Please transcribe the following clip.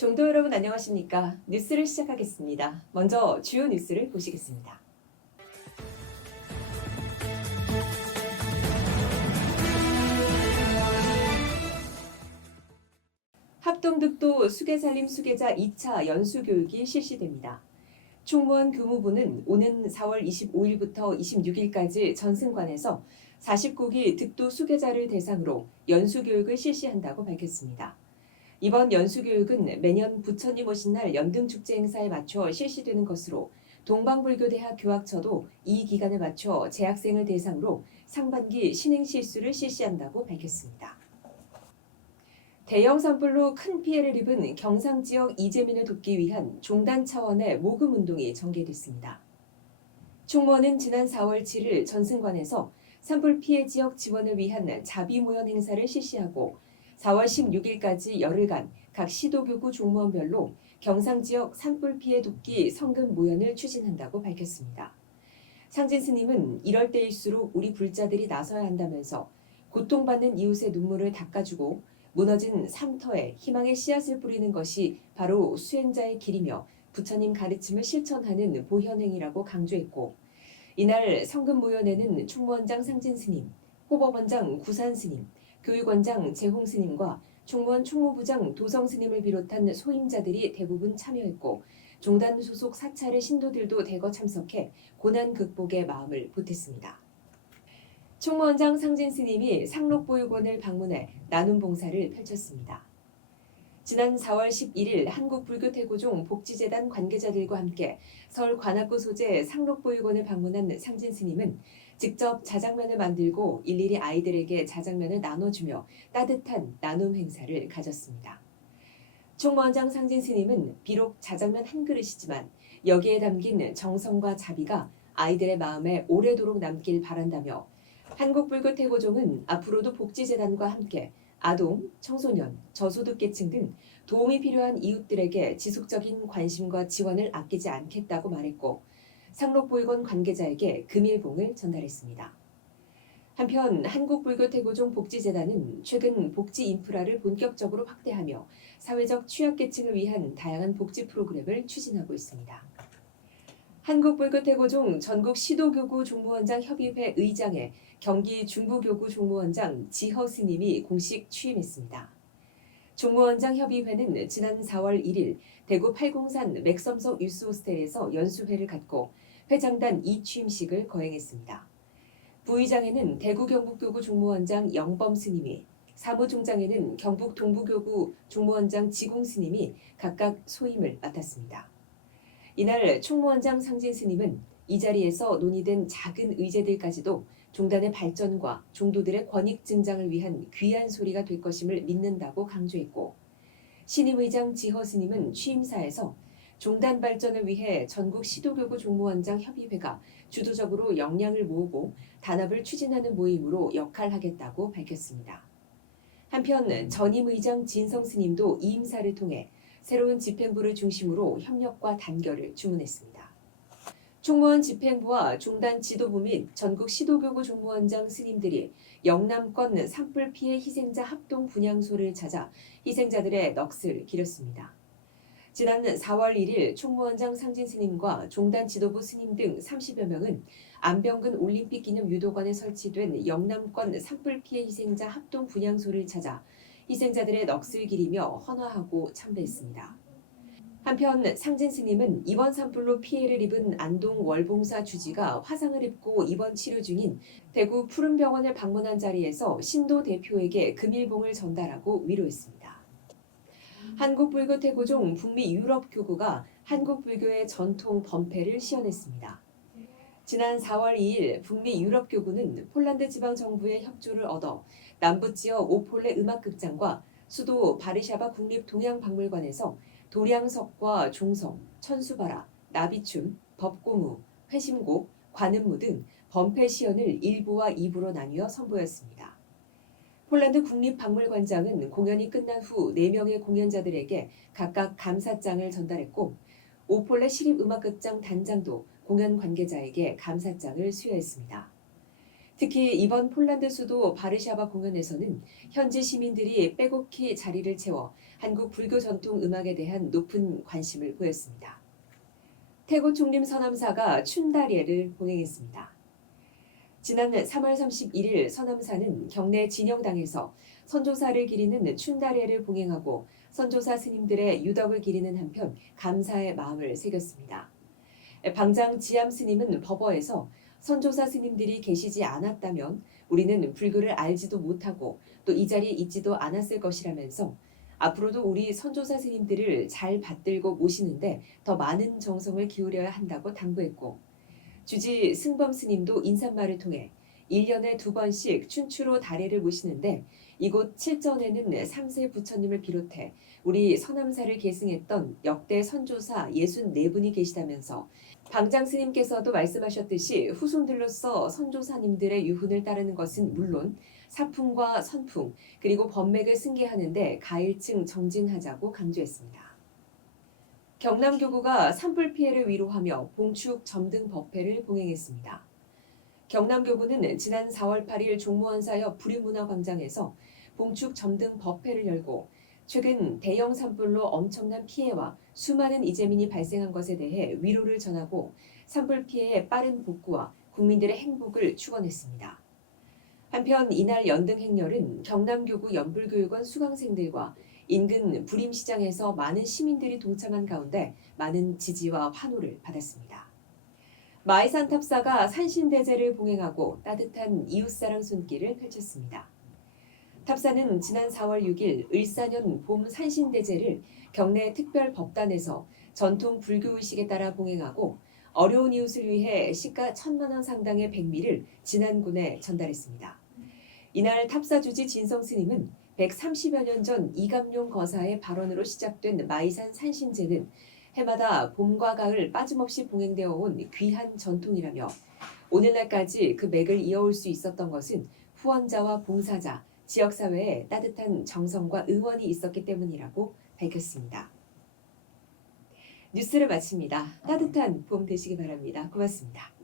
종도 여러분 안녕하십니까? 뉴스를 시작하겠습니다. 먼저 주요 뉴스를 보시겠습니다. 합동득도 수계살림 수계자 2차 연수교육이 실시됩니다. 총무원 교무부는 오는 4월 25일부터 26일까지 전승관에서 49기 득도 수계자를 대상으로 연수교육을 실시한다고 밝혔습니다. 이번 연수교육은 매년 부처님 오신 날 연등축제 행사에 맞춰 실시되는 것으로 동방불교대학 교학처도 이 기간에 맞춰 재학생을 대상으로 상반기 신행실수를 실시한다고 밝혔습니다. 대형 산불로 큰 피해를 입은 경상 지역 이재민을 돕기 위한 종단 차원의 모금 운동이 전개됐습니다. 총무원은 지난 4월 7일 전승관에서 산불 피해 지역 지원을 위한 자비모연 행사를 실시하고 4월 16일까지 열흘간 각 시도교구 종무원별로 경상 지역 산불 피해 돕기 성금 모연을 추진한다고 밝혔습니다. 상진 스님은 이럴 때일수록 우리 불자들이 나서야 한다면서 고통받는 이웃의 눈물을 닦아주고 무너진 삶터에 희망의 씨앗을 뿌리는 것이 바로 수행자의 길이며 부처님 가르침을 실천하는 보현행이라고 강조했고, 이날 성금 모연에는 총무원장 상진 스님, 호법원장 구산 스님, 교육원장 재홍 스님과 총무원 총무부장 도성 스님을 비롯한 소임자들이 대부분 참여했고, 종단 소속 사찰의 신도들도 대거 참석해 고난 극복의 마음을 보탰습니다. 총무원장 상진 스님이 상록보육원을 방문해 나눔 봉사를 펼쳤습니다. 지난 4월 11일 한국불교태고종 복지재단 관계자들과 함께 서울 관악구 소재 상록보육원을 방문한 상진 스님은 직접 자장면을 만들고 일일이 아이들에게 자장면을 나눠주며 따뜻한 나눔 행사를 가졌습니다. 총무원장 상진 스님은 비록 자장면 한 그릇이지만 여기에 담긴 정성과 자비가 아이들의 마음에 오래도록 남길 바란다며 한국불교태고종은 앞으로도 복지재단과 함께 아동, 청소년, 저소득계층 등 도움이 필요한 이웃들에게 지속적인 관심과 지원을 아끼지 않겠다고 말했고, 상록보육원 관계자에게 금일봉을 전달했습니다. 한편 한국불교태고종 복지재단은 최근 복지 인프라를 본격적으로 확대하며 사회적 취약계층을 위한 다양한 복지 프로그램을 추진하고 있습니다. 한국불교태고종 전국시도교구 종무원장 협의회 의장에 경기 중부교구 종무원장 지허 스님이 공식 취임했습니다. 종무원장 협의회는 지난 4월 1일 대구 팔공산 맥섬석 유스호스텔에서 연수회를 갖고 회장단 이취임식을 거행했습니다. 부의장에는 대구 경북교구 종무원장 영범 스님이, 사무총장에는 경북 동부교구 종무원장 지공 스님이 각각 소임을 맡았습니다. 이날 총무원장 상진 스님은 이 자리에서 논의된 작은 의제들까지도 종단의 발전과 종도들의 권익 증장을 위한 귀한 소리가 될 것임을 믿는다고 강조했고, 신임의장 지허 스님은 취임사에서 종단 발전을 위해 전국 시도교구 종무원장 협의회가 주도적으로 역량을 모으고 단합을 추진하는 모임으로 역할하겠다고 밝혔습니다. 한편 전임의장 진성 스님도 이임사를 통해 새로운 집행부를 중심으로 협력과 단결을 주문했습니다. 총무원 집행부와 종단 지도부 및 전국 시도교구 종무원장 스님들이 영남권 산불 피해 희생자 합동 분향소를 찾아 희생자들의 넋을 기렸습니다. 지난 4월 1일 총무원장 상진 스님과 종단 지도부 스님 등 30여 명은 안병근 올림픽 기념 유도관에 설치된 영남권 산불 피해 희생자 합동 분향소를 찾아 희생자들의 넋을 기리며 헌화하고 참배했습니다. 한편 상진 스님은 이번 산불로 피해를 입은 안동 월봉사 주지가 화상을 입고 입원 치료 중인 대구 푸른병원을 방문한 자리에서 신도 대표에게 금일봉을 전달하고 위로했습니다. 한국불교태고종 북미 유럽교구가 한국불교의 전통 범패를 시연했습니다. 지난 4월 2일 북미 유럽교구는 폴란드 지방정부의 협조를 얻어 남부지역 오폴레 음악극장과 수도 바르샤바 국립동양박물관에서 도량석과 종성, 천수바라, 나비춤, 법고무, 회심곡, 관음무 등 범패 시연을 1부와 2부로 나뉘어 선보였습니다. 폴란드 국립박물관장은 공연이 끝난 후 4명의 공연자들에게 각각 감사장을 전달했고, 오폴레 시립음악극장 단장도 공연 관계자에게 감사장을 수여했습니다. 특히 이번 폴란드 수도 바르샤바 공연에서는 현지 시민들이 빼곡히 자리를 채워 한국 불교 전통 음악에 대한 높은 관심을 보였습니다. 태국 총림 서남사가 춘다리에를 봉행했습니다. 지난 3월 31일 서남사는 경내 진영당에서 선조사를 기리는 춘다리에를 봉행하고 선조사 스님들의 유덕을 기리는 한편 감사의 마음을 새겼습니다. 방장 지암 스님은 법어에서 선조사 스님들이 계시지 않았다면 우리는 불교를 알지도 못하고 또 이 자리에 있지도 않았을 것이라면서 앞으로도 우리 선조사 스님들을 잘 받들고 모시는데 더 많은 정성을 기울여야 한다고 당부했고, 주지 승범 스님도 인사말을 통해 1년에 2번씩 춘추로 다례를 모시는데 이곳 칠전에는 3세 부처님을 비롯해 우리 서남사를 계승했던 역대 선조사 64분이 계시다면서 방장 스님께서도 말씀하셨듯이 후손들로서 선조사님들의 유훈을 따르는 것은 물론 사풍과 선풍 그리고 법맥을 승계하는 데 가일층 정진하자고 강조했습니다. 경남교구가 산불 피해를 위로하며 봉축 점등 법회를 봉행했습니다. 경남교구는 지난 4월 8일 종무원사 옆 부류문화광장에서 봉축 점등 법회를 열고 최근 대형 산불로 엄청난 피해와 수많은 이재민이 발생한 것에 대해 위로를 전하고 산불 피해의 빠른 복구와 국민들의 행복을 축원했습니다. 한편 이날 연등 행렬은 경남교구 연불교육원 수강생들과 인근 부림시장에서 많은 시민들이 동참한 가운데 많은 지지와 환호를 받았습니다. 마이산 탑사가 산신대제를 봉행하고 따뜻한 이웃사랑 손길을 펼쳤습니다. 탑사는 지난 4월 6일 을사년 봄 산신대제를 경내 특별법단에서 전통 불교의식에 따라 봉행하고 어려운 이웃을 위해 시가 1,000만 원 상당의 백미를 진안군에 전달했습니다. 이날 탑사 주지 진성 스님은 130여 년 전 이감룡 거사의 발언으로 시작된 마이산 산신제는 해마다 봄과 가을 빠짐없이 봉행되어 온 귀한 전통이라며 오늘날까지 그 맥을 이어올 수 있었던 것은 후원자와 봉사자, 지역사회에 따뜻한 정성과 응원이 있었기 때문이라고 밝혔습니다. 뉴스를 마칩니다. 따뜻한 봄 되시기 바랍니다. 고맙습니다.